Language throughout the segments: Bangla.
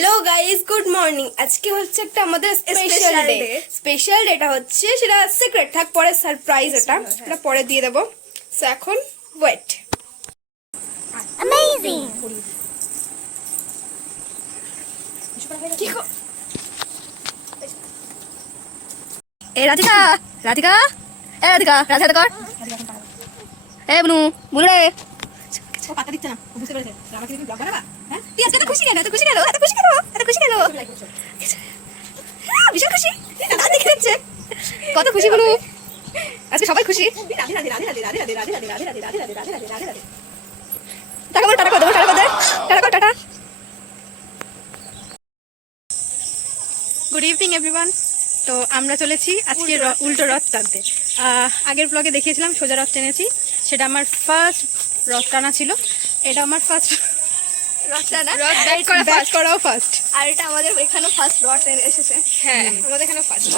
Hello guys, good morning. আজকে হচ্ছে একটা আমাদের স্পেশাল ডেটা হচ্ছে, সেটা সিক্রেট থাক, পরে সারপ্রাইজ। এটা পরে দিয়ে দেবো। সো এখন ওয়েট। Amazing! এ রাধিকা রাধিকা এ রাধিকা রাধিকা কর এ বুনু বুনু রে ও পাতা দিচ্ছে না, ও বুঝতে পেরেছে আমাকে তুমি ব্লগ বানাবা। হ্যাঁ তুই আজকে এত খুশি কেন? এত খুশি কেন? এত খুশি কেন? এত খুশি কেন? হ্যাঁ বিশাল খুশি, দাদা দেখে যাচ্ছে কত খুশি বুনু। আজকে সবাই খুশি। টাকা বল, টাকা কর, টাকা কর, টাকা কর, টাটা। Good evening everyone. তো আমরা চলেছি আজকে উল্টো রথ টানতে। আগের ব্লগে দেখিয়েছিলাম সোজা রথ টেনেছি, সেটা আমার ফার্স্ট রথ টানা ছিল। এটা আমার ফার্স্ট রথ টানা, ব্যাক করাও ফার্স্ট। আর এটা আমাদের এখানে ফার্স্ট রড এসেছে। হ্যাঁ আমাদের এখানে ফার্স্ট।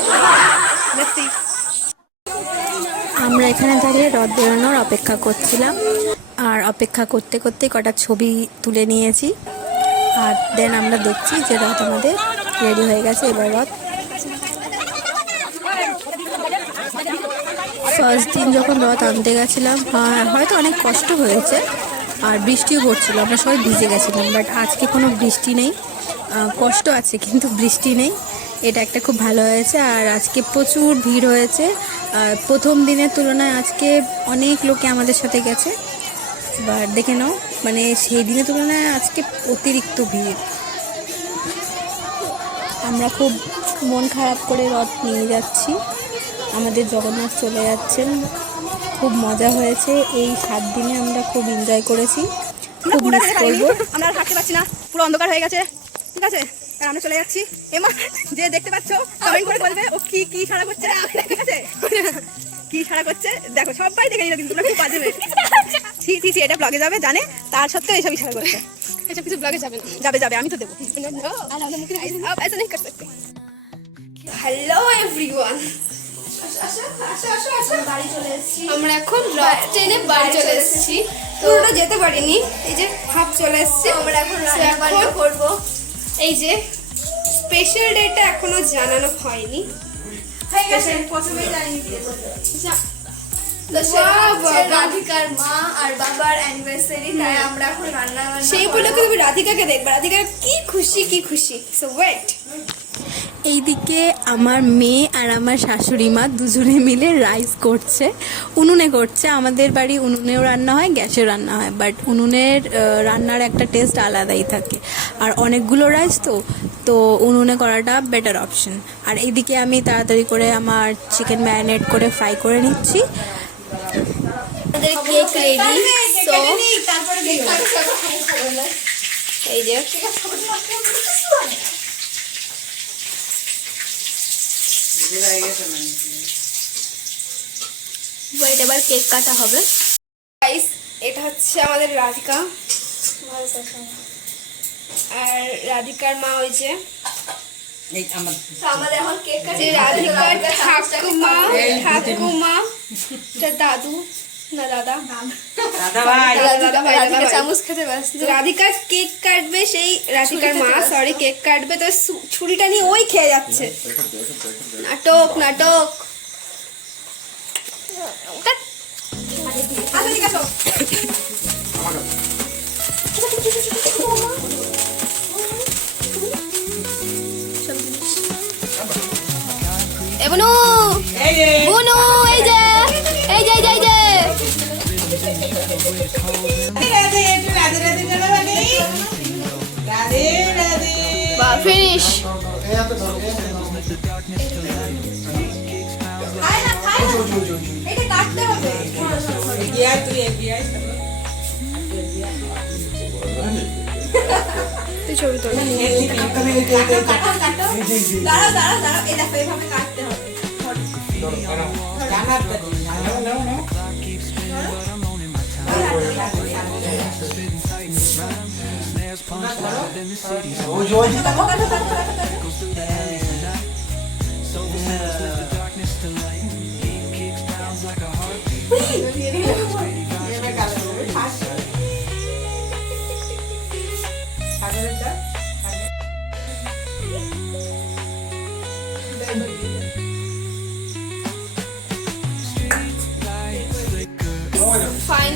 আমরা এখানে দাঁড়িয়ে রথ বেরোনোর অপেক্ষা করছিলাম, আর অপেক্ষা করতে করতে কটা ছবি তুলে নিয়েছি। আর দেন আমরা দেখছি যে রথ আমাদের রেডি হয়ে গেছে। এবার রথ ফার্স্ট দিন যখন রথ আনতে গেছিলাম, হয়তো অনেক কষ্ট হয়েছে আর বৃষ্টিও পড়ছিল, আমরা সবাই ভিজে গেছিলাম। বাট আজকে কোনো বৃষ্টি নেই, কষ্ট আছে কিন্তু বৃষ্টি নেই, এটা একটা খুব ভালো হয়েছে। আর আজকে প্রচুর ভিড় হয়েছে, প্রথম দিনের তুলনায় আজকে অনেক লোকে আমাদের সাথে গেছে। বাট দেখে নাও, মানে সেই দিনের তুলনায় আজকে অতিরিক্ত ভিড়। আমরা খুব মন খারাপ করে রথ নিয়ে যাচ্ছি, আমাদের জগন্নাথ চলে যাচ্ছেন। খুব মজা হয়েছে, এই 7 দিনে আমরা খুব এনজয় করেছি, খুব মিস করবো। আমরা আর থাকতে পারছি না, পুরো অন্ধকার হয়ে গেছে। ঠিক আছে, আর আমরা চলে যাচ্ছি। এমা যে দেখতে পাচ্ছ কমেন্ট করে বলবে ও কি কি সারা করছে। ঠিক আছে, কি সারা করছে দেখো, সবাই দেখে নিল, কিন্তু খুব বাজে মেয়ে। এটা ব্লগে যাবে জানে, তার সত্ত্বেও এইসব ইশারা করছে। এসব কিছু ব্লগে যাবে না। যাবে যাবে, আমি তো দেবো। হ্যালো এভরিওয়ান, আমরা এখন রথ ট্রেনে বাড়ি চলে এসেছি। তো ওটা যেতে পারিনি, এই যে হাফ চলে এসেছি। আমরা এখন রান্না করবো। এই যে স্পেশাল ডেটা এখনো জানানো হয়নি, হয়ে গেছে প্রথমেই জানিয়ে দিয়েছে। রাধিকার মা আর বাবার অ্যানিভার্সারি, তাই আমরা এখন রান্না সেই উপলক্ষে তুমি রাধিকাকে দেখবে, রাধিকা কি খুশি কি খুশি। So wait. এইদিকে আমার মেয়ে আর আমার শাশুড়ি মা দুজনে মিলে রাইস করছে, উনুনে করছে। আমাদের বাড়ি উনুনেও রান্না হয়, গ্যাসেও রান্না হয়, বাট উনুনের রান্নার একটা টেস্ট আলাদাই থাকে। আর অনেকগুলো রাইস তো উনুনে করাটা বেটার অপশন। আর এইদিকে আমি তাড়াতাড়ি করে আমার চিকেন ম্যারিনেট করে ফ্রাই করে নিচ্ছি। আমাদের কেক রেডি। সো এই যে এবার কেক কাটা হবে। গাইস, এটা হচ্ছে আমাদের রাধিকা আর রাধিকার মা। ওই যে আমাদের এখন কেক কাটা। রাধিকার ঠাকুমা দাদু না দাদা, চামচ খেতে ব্যস্ত। রাধিকা কেক কাটবে, সেই রাধিকার মা সরি কেক কাটবে, তো ছুরিটা নিয়ে ওই খেয়ে যাচ্ছে। নাটক নাটক। বুনু বুনু এই যে এই যে এই যে ফিনিশ। ছবি তোল। দাঁড়াও দাঁড়াও দাঁড়াও, এই দেখো এইভাবে কাটতে হবে।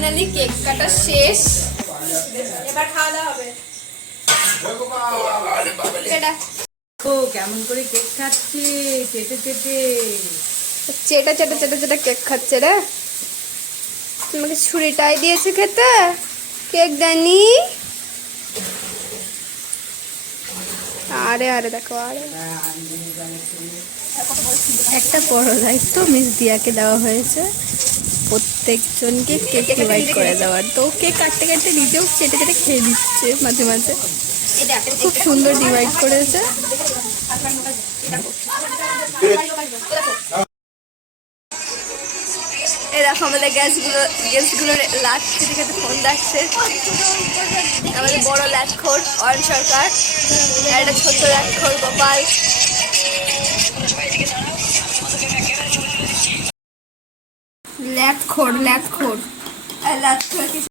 ফাইনালি কেক কাটা শেষ, এবার খাওয়া দাওয়া হবে। এটা ও কেমন করে কেক খাচ্ছে চেটে চেটে। চেটা চেটা চেটা চেটা কেক খাচ্ছে রে। তোমাকে ছুরিটাই দিয়েছে খেতে, কেক দেয়নি। আরে আরে দেখো, আরে একটা বড় দায়িত্ব মিস দিয়াকে দেওয়া হয়েছে, প্রত্যেকজনকে কেক ডিভাইড করে দেওয়ার। তো কেক কাটতে কাটতে নিজেও চেটে চেটে খেয়ে দিচ্ছে মাঝে মাঝে, খুব সুন্দর ডিভাইড করেছে। এই দেখো আমাদের গেস্টগুলো লাট খেতে খেতে ফোন দেখছে। আমাদের বড় লাটখোর অয়ন সরকার, আর একটা ছোট্ট লাটখোর গোপাল। ল্যাটখোর ল্যাটখোর আর লাটখোর